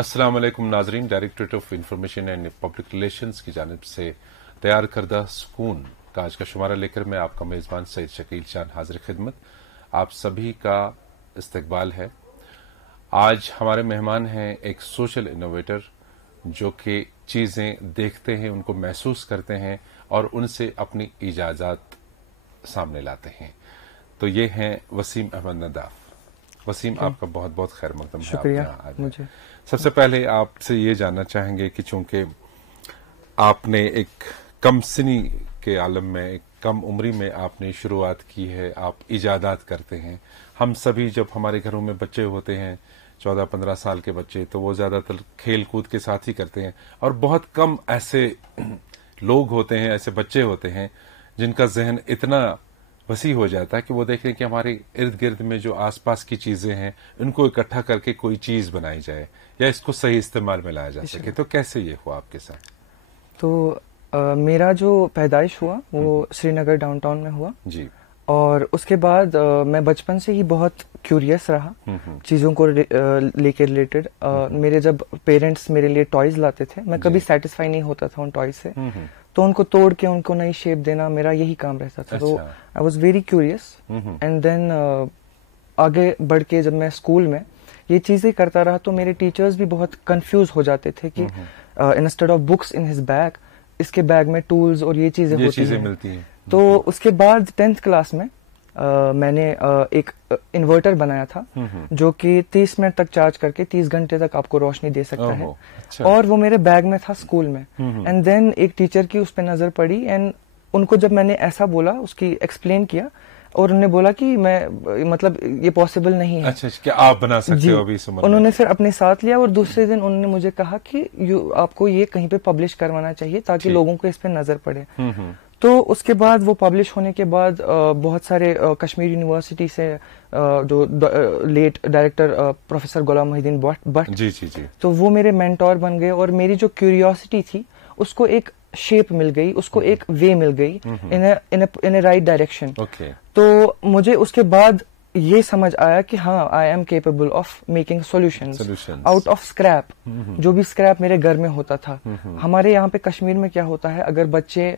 السلام علیکم ناظرین، directorate of information and public relations کی جانب سے تیار کردہ سکون کا آج کا شمارہ لے کر میں آپ کا میزبان سعید شکیل شان حاضر خدمت آپ سبھی کا استقبال ہے۔ آج ہمارے مہمان ہیں ایک سوشل انوویٹر جو کہ چیزیں دیکھتے ہیں، ان کو محسوس کرتے ہیں اور ان سے اپنی ایجادات سامنے لاتے ہیں۔ تو یہ ہیں وسیم احمد نداف۔ وسیم، آپ کا بہت بہت خیر مقدم ہے۔ شکریہ مجھے۔ سب سے پہلے آپ سے یہ جاننا چاہیں گے کہ چونکہ آپ نے ایک کم سنی کے عالم میں، ایک کم عمری میں آپ نے شروعات کی ہے، آپ ایجادات کرتے ہیں۔ ہم سبھی جب ہمارے گھروں میں بچے ہوتے ہیں 14-15 سال کے بچے، تو وہ زیادہ تر کھیل کود کے ساتھ ہی کرتے ہیں، اور بہت کم ایسے لوگ ہوتے ہیں، ایسے بچے ہوتے ہیں جن کا ذہن اتنا وسیع ہو جاتا ہے کہ وہ دیکھ رہے ہیں کہ ہمارے ارد گرد میں جو آس پاس کی چیزیں ہیں ان کو اکٹھا کر کے کوئی چیز بنائی جائے یا اس کو صحیح استعمال میں لایا جا سکے۔ تو کیسے یہ ہوا آپ کے ساتھ؟ تو میرا جو پیدائش ہوا وہ سری نگر ڈاؤن ٹاؤن میں ہوا جی، اور اس کے بعد میں بچپن سے ہی بہت کیوریس رہا چیزوں کو لے کے ریلیٹڈ۔ میرے جب پیرنٹس میرے لیے ٹوائز لاتے تھے، میں کبھی سیٹسفائی نہیں ہوتا تھا ان ٹوائز سے، تو ان کو توڑ کے ان کو نئی شیپ دینا میرا یہی کام رہتا تھا۔ تو I was very curious, and then آگے بڑھ کے جب میں اسکول میں یہ چیزیں کرتا رہا تو میرے ٹیچرز بھی بہت کنفیوز ہو جاتے تھے کہ instead of books in his bag, اس کے بیگ میں ٹولز اور یہ چیزیں ملتی ہیں۔ تو اس کے بعد 10th کلاس میں میں نے ایک انورٹر بنایا تھا جو کہ 30 منٹ تک چارج کر کے 30 گھنٹے تک آپ کو روشنی دے سکتا ہے، اور وہ میرے بیگ میں تھا اسکول میں۔ اینڈ دین ایک ٹیچر کی اس پہ نظر پڑی، اینڈ ان کو جب میں نے ایسا بولا، اس کی ایکسپلین کیا، اور انہوں نے بولا کہ میں مطلب یہ پاسبل نہیں ہے۔ اچھا، کہ آپ بنا سکتے ہو ابھی اس عمر میں۔ انہوں نے پھر اپنے ساتھ لیا اور دوسرے دن انہوں نے مجھے کہا کہ آپ کو یہ کہیں پہ پبلش کروانا چاہیے تاکہ لوگوں کو اس پہ نظر پڑے۔ تو اس کے بعد وہ پبلش ہونے کے بعد بہت سارے کشمیر یونیورسٹی سے جو late director professor Ghulam Mohi Uddin but, جی جی جی، تو وہ میرے مینٹور بن گئے، اور میری جو کیوریوسٹی تھی اس کو ایک شیپ مل گئی، اس کو ایک وے مل گئی ان اے رائٹ ڈائریکشن۔ تو مجھے اس کے بعد یہ سمجھ آیا کہ ہاں، I am capable of making solutions out of scrap, جو بھی اسکریپ میرے گھر میں ہوتا تھا۔ ہمارے یہاں پہ کشمیر میں کیا ہوتا ہے، اگر بچے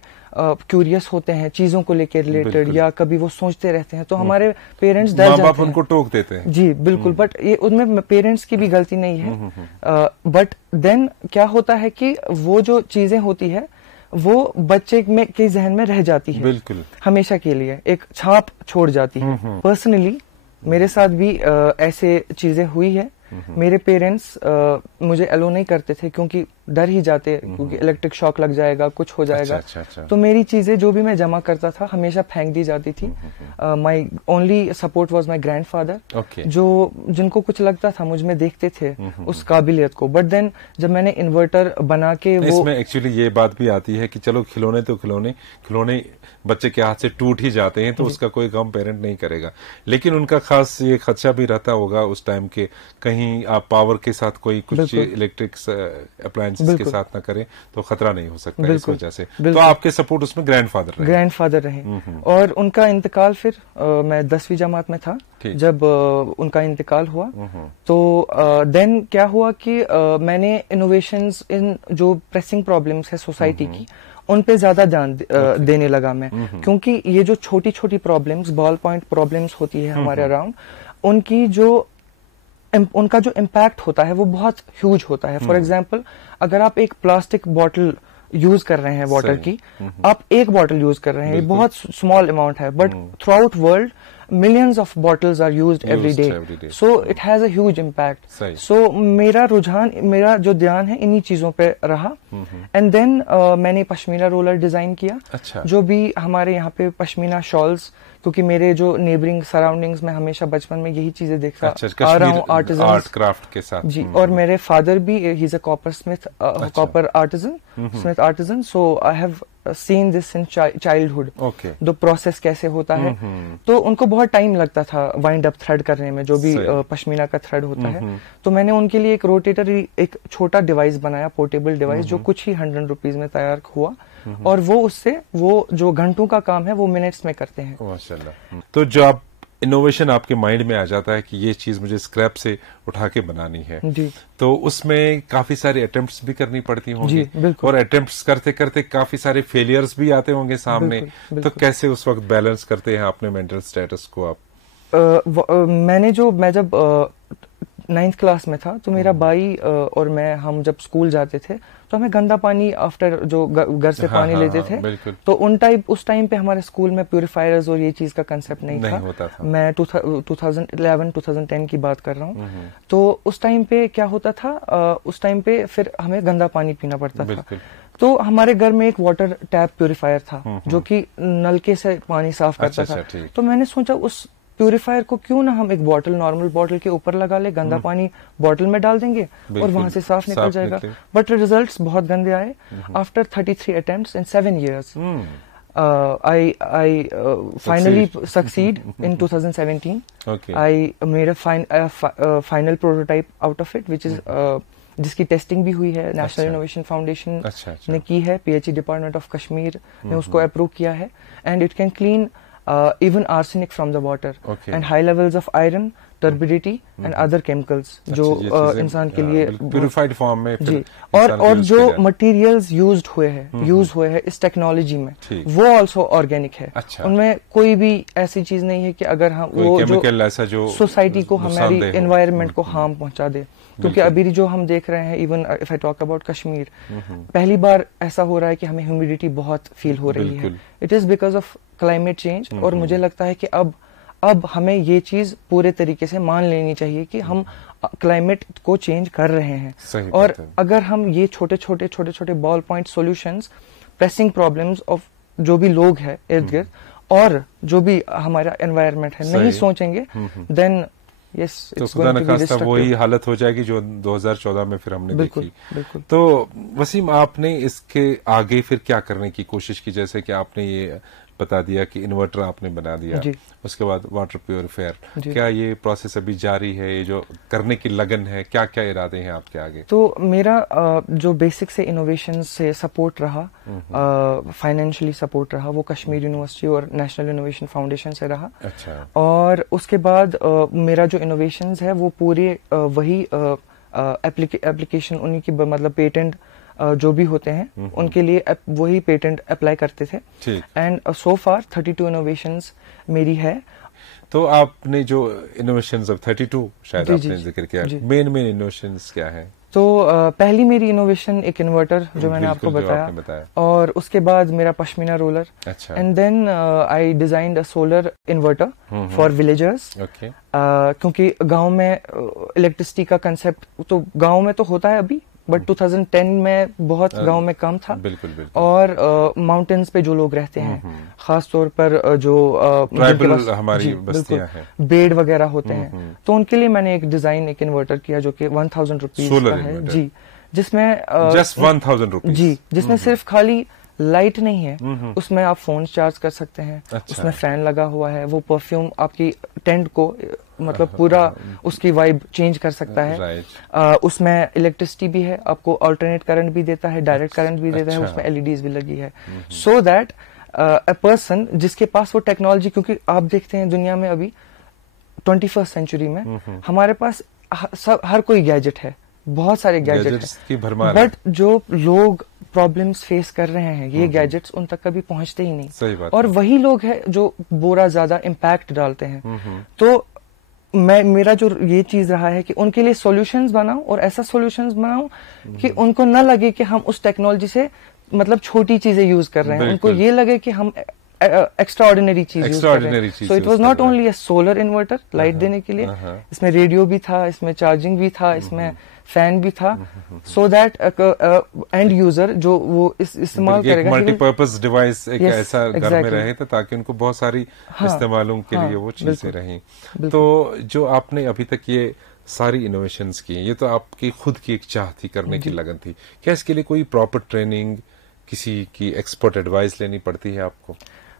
کیوریس ہوتے ہیں چیزوں کو لے کے ریلیٹڈ، یا کبھی وہ سوچتے رہتے ہیں، تو ہمارے پیرنٹس ڈر جاتے ہیں، ان کو ٹوک دیتے ہیں۔ جی بالکل، بٹ یہ ان میں پیرنٹس کی بھی غلطی نہیں ہے، بٹ دین کیا ہوتا ہے کہ وہ جو چیزیں ہوتی ہے وہ بچے میں کے ذہن میں رہ جاتی ہے، بالکل ہمیشہ کے لیے ایک چھاپ چھوڑ جاتی ہے۔ پرسنلی میرے ساتھ بھی ایسے چیزیں ہوئی ہے۔ میرے پیرنٹس مجھے ایلو نہیں کرتے تھے کیونکہ ڈر ہی جاتے، کیونکہ الیکٹرک شاک لگ جائے گا، کچھ ہو جائے گا۔ تو میری چیزیں جو بھی میں جمع کرتا تھا ہمیشہ پھینک دی جاتی تھی۔ My only support was my grand father, جن کو کچھ لگتا تھا مجھ میں دیکھتے تھے اس قابلیت کو۔ بٹ دین جب میں نے انورٹر بنا کے، اس میں ایکچولی یہ بات بھی آتی ہے کہ چلو کھلونے تو کھلونے بچے کے ہاتھ سے ٹوٹ ہی جاتے ہیں، تو اس کا کوئی غم پیرنٹ نہیں کرے گا، لیکن ان کا خاص یہ خدشہ بھی رہتا ہوگا اس ٹائم کے کہیں آپ پاور کے ساتھ کوئی کچھ الیکٹرک اپلائنسز کے ساتھ نہ کریں تو خطرہ نہیں ہو سکتا اس وجہ سے۔ تو آپ کے سپورٹ اس میں گرینڈ فادر رہے، اور ان کا انتقال پھر میں 10ویں جماعت میں تھا جب ان کا انتقال ہوا۔ تو دین کیا ہوا کہ میں نے انوویشنز ان جو پریسنگ پرابلمس ہے سوسائٹی کی، ان پہ زیادہ دھیان دینے لگا میں، کیونکہ یہ جو چھوٹی چھوٹی پرابلمس، بال پوائنٹ پرابلمس ہوتی ہے ہمارے اراؤنڈ، ان کا جو امپیکٹ ہوتا ہے وہ بہت ہیوج ہوتا ہے۔ فار ایگزامپل، اگر آپ ایک پلاسٹک بوٹل یوز کر رہے ہیں واٹر کی، آپ ایک بوٹل یوز کر رہے ہیں، یہ بہت اسمال اماؤنٹ ہے، but through out world millions of bottles are used every day. So it has a huge impact. So میرا رجحان، میرا جو دھیان ہے انہی چیزوں پہ رہا، اینڈ دین میں نے پشمینہ رولر ڈیزائن کیا، جو بھی ہمارے یہاں پہ پشمینہ شالز، کیونکہ میرے جو نیبرنگ سراؤنڈنگز میں ہمیشہ بچپن میں یہی چیزیں دیکھتا آ رہا ہوں، آرٹ کرافٹ کے ساتھ جی، اور میرے فادر بھی ہی is a copper artisan, so I have seen this in childhood. جو پروسیس کیسے ہوتا ہے، تو ان کو بہت ٹائم لگتا تھا وائنڈ اپ تھریڈ کرنے میں، جو بھی پشمینہ کا تھریڈ ہوتا ہے۔ تو میں نے ان کے لیے ایک روٹیٹر، ایک چھوٹا ڈیوائس بنایا، پورٹیبل ڈیوائس، جو کچھ ہی 100 روپیز میں تیار ہوا، اور وہ اس سے وہ جو گھنٹوں کا کام ہے وہ منٹس میں کرتے ہیں۔ ماشاءاللہ۔ تو جو آپ انوویشن آپ کے مائنڈ میں آ جاتا ہے کہ یہ چیز مجھے اسکریپ سے اٹھا کے بنانی ہے جی تو اس میں کافی سارے اٹمپٹس بھی کرنی پڑتی ہوں گی بالکل اور اٹمپٹس کرتے کرتے کافی سارے فیلئرز بھی آتے ہوں گے سامنے تو کیسے اس وقت بیلنس کرتے ہیں اپنے مینٹل اسٹیٹس کو آپ؟ میں جب 9th کلاس میں تھا تو میرا بھائی اور میں ہم جب اسکول جاتے تھے تو ہمیں گندا پانی آفٹر جو گھر سے پانی لیتے تھے تو اس ٹائم پہ ہمارے اسکول میں پیوریفائرز اور یہ چیز کا کنسپٹ نہیں تھا. میں 2011-2010 کی بات کر رہا ہوں. تو اس ٹائم پہ کیا ہوتا تھا, اس ٹائم پہ پھر ہمیں گندا پانی پینا پڑتا تھا. تو ہمارے گھر میں ایک واٹر ٹیپ پیوریفائر تھا جو کہ نلکے سے پانی صاف کرتا تھا. تو میں نے سوچا اس پیوریفائر کو کیوں نہ ہم ایک بوٹل, نارمل بوٹل کے اوپر لگا لے, گندا پانی بوٹل میں ڈال دیں گے اور وہاں سے صاف نکل جائے گا. بٹ ریزلٹس بہت گندے آئے. After 33 attempts in 7 years I finally succeed in 2017. I made a final prototype out of it which is جس کی ٹیسٹنگ بھی ہوئی ہے, نیشنل انوویشن فاؤنڈیشن نے کی ہے, PHE ڈپارٹمنٹ آف کشمیر نے اس کو اپروو کیا ہے. And it can clean even arsenic from the water and high levels of iron, turbidity and other chemicals جو انسان کے لیے پیوریفائڈ فارم میں. جی, اور جو مٹیریلز یوز ہوئے ہیں اس ٹیکنالوجی میں وہ آلسو آرگینک ہے. ان میں کوئی بھی ایسی چیز نہیں ہے کہ اگر ہم وہ جو سوسائٹی کو, ہماری انوائرمنٹ کو ہارم پہنچا دے. کیونکہ ابھی جو ہم دیکھ رہے ہیں, even if I talk about Kashmir, پہلی بار ایسا ہو رہا ہے کہ ہمیں ہیومیڈیٹی بہت فیل ہو رہی ہے. It is because of climate change. اور مجھے لگتا ہے کہ اب ہمیں یہ چیز پورے طریقے سے مان لینی چاہیے کہ ہم کلائمیٹ کو چینج کر رہے ہیں. اور اگر ہم یہ چھوٹے چھوٹے ball point solutions, pressing problems of جو بھی لوگ ہیں ارد گرد اور جو بھی ہمارا انوائرمنٹ ہے نہیں سوچیں گے, دین Yes, تو خدا نخواستہ وہی حالت ہو جائے گی جو 2014 میں پھر ہم نے دیکھی. تو وسیم, آپ نے اس کے آگے پھر کیا کرنے کی کوشش کی؟ جیسے کہ آپ نے یہ بتا دیا کہ انورٹر آپ نے بنا دیا, اس کے بعد واٹر پیوریفائر, کیا یہ پروسیس ابھی جاری ہے؟ یہ جو کرنے کی لگن ہے, کیا کیا ارادے ہیں آپ کے آگے؟ تو میرا جو بیسک سے انوویشن سے سپورٹ رہا, فائنینشلی سپورٹ رہا, وہ کشمیر یونیورسٹی اور نیشنل انوویشن فاؤنڈیشن سے رہا. اور اس کے بعد میرا جو انوویشنز ہے وہ پورے وہی اپلیکیشن انہیں کی, مطلب پیٹنٹ جو بھی ہوتے ہیں ان کے لیے وہی پیٹنٹ اپلائی کرتے تھے. اینڈ سو فار 32 انوویشنز میری ہے. تو آپ نے جو انوویشنز اب 32 شاید آپ نے ذکر کیا, مین انوویشنز کیا ہیں؟ تو پہلی میری انوویشن ایک انورٹر جو میں نے آپ کو بتایا, اور اس کے بعد میرا pashmina roller, and then I designed a solar inverter for villagers. کیونکہ گاؤں میں الیکٹریسٹی کا کنسپٹ تو گاؤں میں تو ہوتا ہے ابھی, بٹ 2010 میں بہت گاؤں میں کم تھا. اور ماؤنٹینز پہ جو لوگ رہتے ہیں, خاص طور پر جو بیڑ وغیرہ ہوتے ہیں, تو ان کے لیے میں نے ایک ڈیزائن, ایک انورٹر کیا جو کہ 1000 روپیز کا ہے. جی, جس میں جی جس میں صرف خالی لائٹ نہیں ہے, اس میں آپ فون چارج کر سکتے ہیں, اس میں فین لگا ہوا ہے, وہ پرفیوم آپ کی ٹینٹ کو مطلب پورا اس کی وائب چینج کر سکتا ہے. اس میں الیکٹریسٹی بھی ہے, آپ کو آلٹرنیٹ کرنٹ بھی دیتا ہے, ڈائریکٹ کرنٹ بھی دیتا ہے, اس میں LEDs بھی لگی ہے. سو دیٹ اے پرسن جس کے پاس وہ ٹیکنالوجی, کیونکہ آپ دیکھتے ہیں دنیا میں ابھی 21st سینچری میں ہمارے پاس ہر کوئی گیجٹ ہے, بہت سارے گیجٹ ہیں, بٹ جو لوگ پرابلمس فیس کر رہے ہیں یہ گیجٹس ان تک کبھی پہنچتے ہی نہیں. اور وہی لوگ ہیں جو برا زیادہ امپیکٹ ڈالتے ہیں. تو میرا جو یہ چیز رہا ہے کہ ان کے لیے سولوشنز بناؤں, اور ایسا سولوشنز بناؤں کہ ان کو نہ لگے کہ ہم اس ٹیکنالوجی سے مطلب چھوٹی چیزیں یوز کر رہے ہیں, ان کو یہ لگے کہ ہم ایکسٹرا آرڈینری چیز یوز کر رہے ہیں. So it was not only a solar inverter light دینے کے لیے, اس میں ریڈیو بھی تھا, اس میں چارجنگ بھی تھا, اس میں فین بھی تھا, سو دیٹ اینڈ یوزر جو وہ استعمال کرے گا ملٹی پرپز ڈیوائس ایک ایسا گھر میں رہے تھا تاکہ ان کو بہت ساری استعمالوں کے لیے وہ چیزیں رہیں. تو جو آپ نے ابھی تک یہ ساری انوویشنز کی, یہ تو آپ کی خود کی ایک چاہ تھی, کرنے کی لگن تھی, کیا اس کے لیے کوئی پراپر ٹریننگ, کسی کی ایکسپرٹ ایڈوائس لینی پڑتی ہے آپ کو؟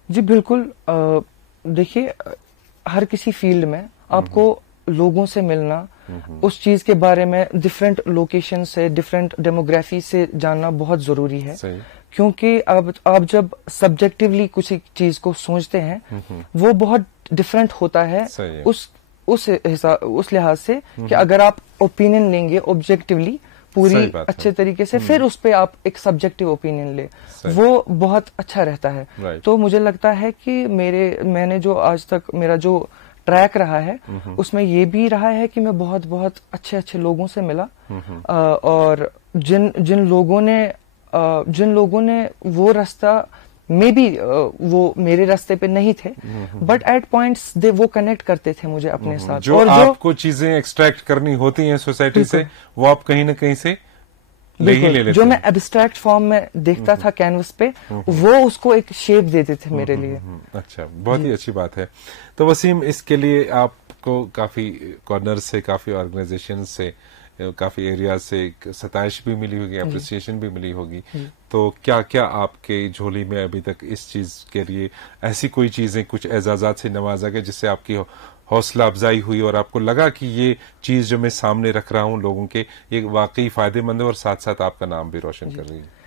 جی بالکل. دیکھیے, ہر کسی فیلڈ میں آپ کو لوگوں سے ملنا, اس چیز کے بارے میں ڈفرینٹ لوکیشن سے, ڈفرینٹ ڈیموگرافی سے جاننا بہت ضروری ہے. کیونکہ آپ جب سبجیکٹولی کسی چیز کو سوچتے ہیں وہ بہت ڈفرینٹ ہوتا ہے صحیح ہے. اس لحاظ سے کہ اگر آپ اوپینین لیں گے آبجیکٹولی پوری صحیح بات ہے. اچھے طریقے سے پھر اس پہ آپ ایک سبجیکٹو اوپینین لیں, وہ بہت اچھا رہتا ہے. تو مجھے لگتا ہے کہ میں نے جو آج تک میرا جو ٹریک رہا ہے اس میں یہ بھی رہا ہے کہ میں بہت بہت اچھے اچھے لوگوں سے ملا, اور جن لوگوں نے وہ راستہ مے بی وہ میرے راستے پہ نہیں تھے, بٹ ایٹ پوائنٹس وہ کنیکٹ کرتے تھے مجھے اپنے ساتھ. جو آپ کو چیزیں ایکسٹریکٹ کرنی ہوتی ہیں سوسائٹی سے, وہ آپ کہیں نہ کہیں سے لے لیتے. جو میں ایبسٹریکٹ فارم میں دیکھتا تھا کینوس پہ, وہ اس کو ایک شیپ دیتے تھے میرے لیے. اچھا, بہت ہی اچھی بات ہے. تو وسیم, اس کے لیے آپ کو کافی کارنر سے, کافی آرگنائزیشن سے, کافی ایریاز سے ستائش بھی ملی ہوگی, اپریسیشن بھی ملی ہوگی. تو کیا کیا آپ کے جھولی میں ابھی تک اس چیز کے لیے ایسی کوئی چیزیں, کچھ اعزازات سے نوازا گیا جس سے آپ کی حوصلہ افزائی ہوئی اور آپ کو لگا کہ یہ چیز جو میں سامنے رکھ رہا ہوں لوگوں کے, یہ واقعی فائدے مند ہے اور ساتھ ساتھ آپ کا نام بھی روشن کر رہی ہے؟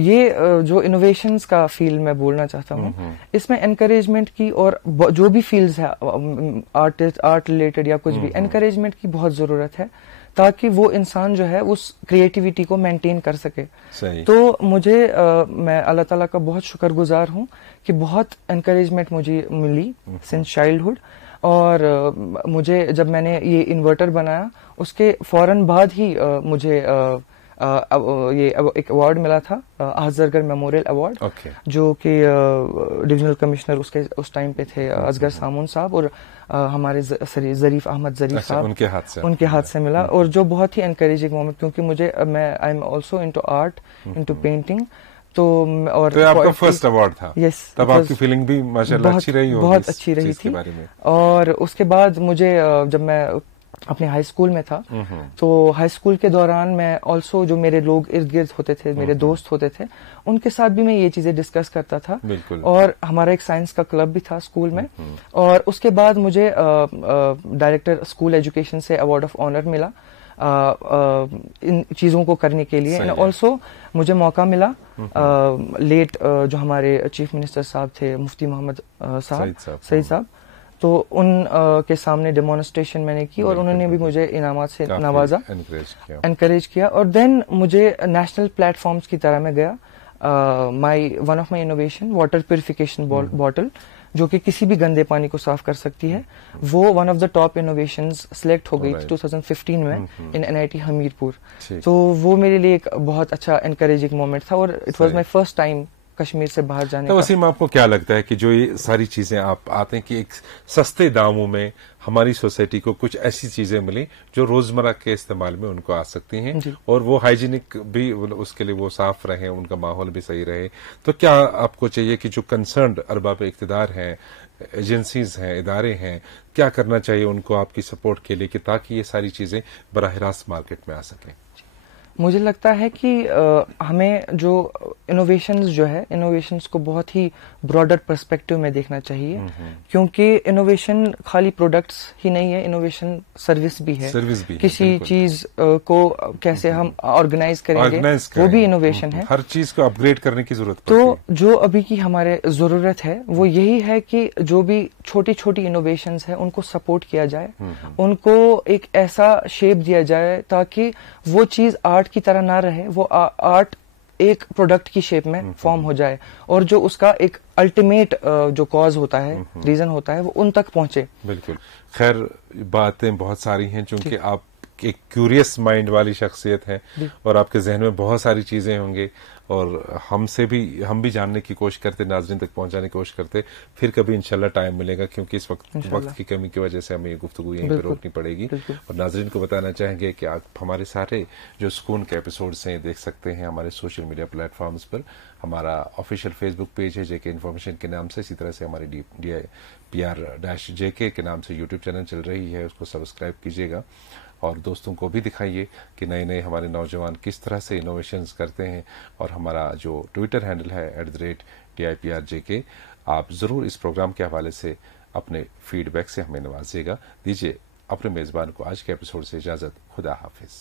یہ جو انوویشنز کا فیلڈ میں بولنا چاہتا ہوں, اس میں انکریجمنٹ کی, اور جو بھی فیلڈز ہے آرٹ ریلیٹڈ یا کچھ بھی, انکریجمنٹ کی بہت ضرورت ہے تاکہ وہ انسان جو ہے اس کریٹیوٹی کو مینٹین کر سکے. تو میں اللہ تعالیٰ کا بہت شکر گزار ہوں کہ بہت انکریجمنٹ مجھے ملی سنس چائلڈہڈ. اور مجھے جب میں نے یہ انورٹر بنایا اس کے فوراً بعد ہی مجھے یہ ایک ایوارڈ ملا تھا, احزرگر میموریل ایوارڈ, جو کہ ڈویژنل کمشنر اس ٹائم پہ تھے اصغر سامون صاحب, اور ہمارے ظریف احمد ظریف صاحب, ان کے ہاتھ سے ملا. اور جو بہت ہی انکریجنگ مومنٹ, کیونکہ مجھے میں I am also into art, into painting. تو آپ کا فرسٹ ایوارڈ تھا, تب آپ کی فیلنگ بھی ماشاءاللہ اچھی رہی ہوگی, بہت اچھی رہی تھی. اور اس کے بعد مجھے جب میں اپنے ہائی اسکول میں تھا, تو ہائی اسکول کے دوران میں آلسو جو میرے لوگ ارد گرد ہوتے تھے, میرے دوست ہوتے تھے, ان کے ساتھ بھی میں یہ چیزیں ڈسکس کرتا تھا. اور ہمارا ایک سائنس کا کلب بھی تھا اسکول میں. اور اس کے بعد مجھے ڈائریکٹر اسکول ایجوکیشن سے ایوارڈ آف آنر ملا ان چیزوں کو کرنے کے لیے. اینڈ آلسو مجھے موقع ملا, لیٹ جو ہمارے چیف منسٹر صاحب تھے مفتی محمد سعید صاحب, تو ان کے سامنے ڈیمونسٹریشن میں نے کی, اور انہوں نے بھی مجھے انعامات سے نوازا, انکریج کیا. اور دین مجھے نیشنل پلیٹ فارمز کی طرح میں گیا. One of my innovation water purification bottle, جو کہ کسی بھی گندے پانی کو صاف کر سکتی ہے, وہ one of the top innovations select ہو گئی 2015 میں ان NIT ہمیرپور. تو وہ میرے لیے ایک بہت اچھا انکریجنگ مومنٹ تھا, اور it was my first time Kashmir سے باہر جانے کا. وسیم, آپ کو کیا لگتا ہے کہ جو یہ ساری چیزیں آپ آتے ہیں کہ ایک سستے داموں میں ہماری سوسائٹی کو کچھ ایسی چیزیں ملیں جو روزمرہ کے استعمال میں ان کو آ سکتی ہیں, اور وہ ہائیجینک بھی, اس کے لیے وہ صاف رہیں, ان کا ماحول بھی صحیح رہے, تو کیا آپ کو چاہیے کہ جو کنسرنڈ ارباب اقتدار ہیں, ایجنسیز ہیں, ادارے ہیں, کیا کرنا چاہیے ان کو آپ کی سپورٹ کے لیے کہ تاکہ یہ ساری چیزیں براہ راست مارکیٹ میں آ سکیں؟ مجھے لگتا ہے کہ ہمیں جو انوویشنز جو ہے, انوویشنز کو بہت ہی براڈر پرسپیکٹو میں دیکھنا چاہیے, کیونکہ انوویشن خالی پروڈکٹس ہی نہیں ہے, انوویشن سروس بھی ہے. کسی چیز کو کیسے ہم آرگنائز کریں گے, وہ بھی انوویشن ہے. ہر چیز کو اپ گریڈ کرنے کی ضرورت پڑتی ہے. تو جو ابھی کی ہمارے ضرورت ہے وہ یہی ہے کہ جو بھی چھوٹی چھوٹی انوویشنز ہیں ان کو سپورٹ کیا جائے, ان کو ایک ایسا شیپ دیا جائے تاکہ وہ چیز آرٹ کی طرح نہ رہے, وہ آرٹ ایک پروڈکٹ کی شیپ میں فارم ہو جائے, اور جو اس کا ایک الٹیمیٹ جو کاز ہوتا ہے, ریزن ہوتا ہے, وہ ان تک پہنچے. بالکل. خیر, باتیں بہت ساری ہیں, چونکہ آپ ایک کیوریس مائنڈ والی شخصیت ہے, اور آپ کے ذہن میں بہت ساری چیزیں ہوں گے, اور ہم بھی جاننے کی کوشش کرتے, ناظرین تک پہنچانے کی کوشش کرتے. پھر کبھی انشاءاللہ ٹائم ملے گا, کیونکہ اس وقت کی کمی کی وجہ سے ہمیں یہ گفتگو یہیں پہ روکنی پڑے گی. اور ناظرین کو بتانا چاہیں گے کہ آپ ہمارے سارے جو سکون کے ایپیسوڈز ہیں دیکھ سکتے ہیں ہمارے سوشل میڈیا پلیٹ فارمز پر. ہمارا آفیشیل فیس بک پیج ہے JK انفارمیشن کے نام سے, اسی طرح سے ہماری DIPR-JK کے نام سے یوٹیوب چینل چل رہی ہے, اس کو سبسکرائب کیجیے گا, اور دوستوں کو بھی دکھائیے کہ نئے نئے ہمارے نوجوان کس طرح سے انوویشنز کرتے ہیں. اور ہمارا جو ٹویٹر ہینڈل ہے @DIPR-JK, آپ ضرور اس پروگرام کے حوالے سے اپنے فیڈ بیک سے ہمیں نوازیے گا. دیجیے اپنے میزبان کو آج کے ایپیسوڈ سے اجازت. خدا حافظ.